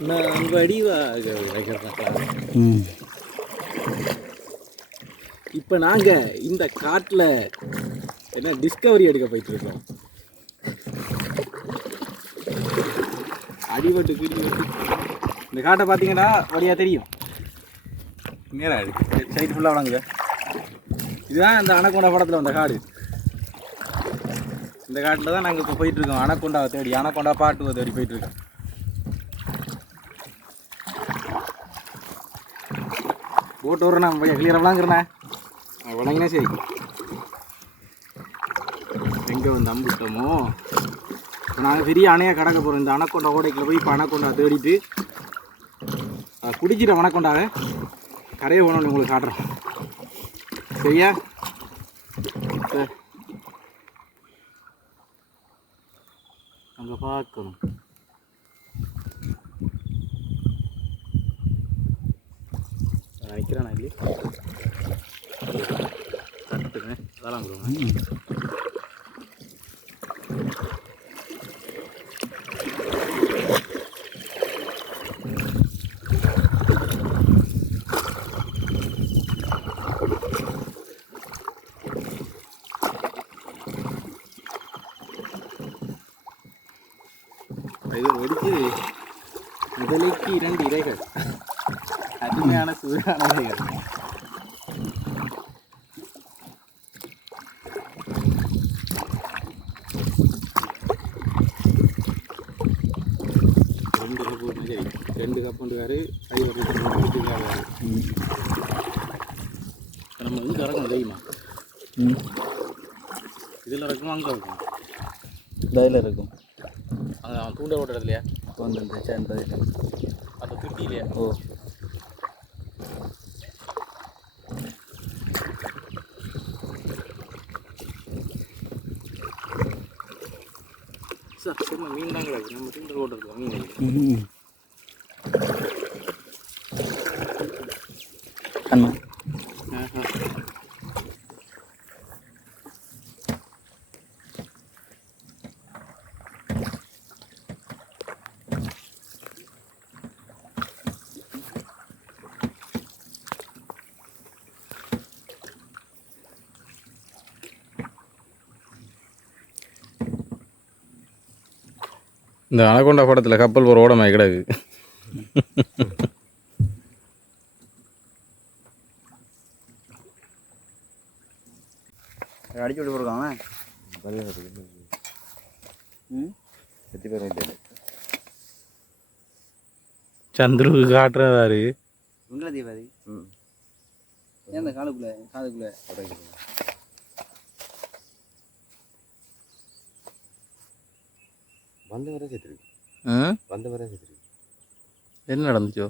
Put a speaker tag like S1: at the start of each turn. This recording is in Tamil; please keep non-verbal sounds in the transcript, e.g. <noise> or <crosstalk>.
S1: நான் வடிவாக வைக்கிறேன்
S2: ம்.
S1: இப்போ நாங்கள் இந்த காட்டில் என்ன டிஸ்கவரி எடுக்க போயிட்டு இருக்கோம் அடிபட்டு கிடிபட்டு இந்த காட்டை பார்த்தீங்கன்னா வழியாக தெரியும். நேரம் இருக்கு. சைடு ஃபுல்லாக வழங்குங்க இதுதான் இந்த அணக்கொண்டா படத்தில் வந்த காடு. இந்த காட்டில் தான் நாங்கள் இப்போ போயிட்டு இருக்கோம் அணக்கொண்டாவை தேடி அணக்கொண்டா பாட்டுவை தேடி போயிட்டு போட்டு விட்றேண்ணா பையன் கிளியராக விளங்கினே சரி. எங்கே வந்து அம்பிட்டோமோ? நாங்கள் பெரிய அணையாக கடக்க போகிறோம் இந்த அணக்கொண்டா ஓடைக்கில் போய் இப்போ அணக்கொண்டா தேடிட்டு அஹ், குடிக்கிற அணக்கொண்டாவை கரையை போனோன்னு உங்களுக்கு காட்டுறோம் சரியா? சரி. அங்கே பார்க்கணும். நினைக்கிறேன் நான் இல்லையே கட்டுங்க வேளாண் கொடுங்க. இது ஒடிச்சு முதலைக்கு இரண்டு இலைகள். அருமையான சூடான <laughs> ரெண்டு கப் சரி ரெண்டு கப் வந்துக்காரு ஐவர் வீட்டுக்காரு நம்ம வந்து இறக்கணும் தெரியுமா? இதில் இறக்குமா அங்கே இருக்கும்?
S2: இதில் இருக்கும்.
S1: அங்கே அவன் தூண்ட ஓட்ட இடத்துலையா
S2: இப்போ வந்து
S1: அந்த திருட்டியிலையா
S2: ஓ.
S1: சார் சும்மா மீன் தான் கிடக்கு நம்ம தூண்ட ஓட்ட இருக்கோம் மீன்
S3: இந்த அனகொண்டா படத்தில் கப்பல் ஒரு ஓடமாய் கிடக்கு.
S2: அடிச்சு விட்டு போயிருக்காங்க ம்?
S3: சந்துருக்கு காட்டுறதாரு
S2: உங்களை தீபாவளி ஏன் இந்த காலுக்குள்ள காதுக்குள்ள?
S4: வந்த வரை செத்துருக்கு
S3: ஆ?
S4: வந்த வரை செத்துருக்கு
S3: என்ன நடந்துச்சோ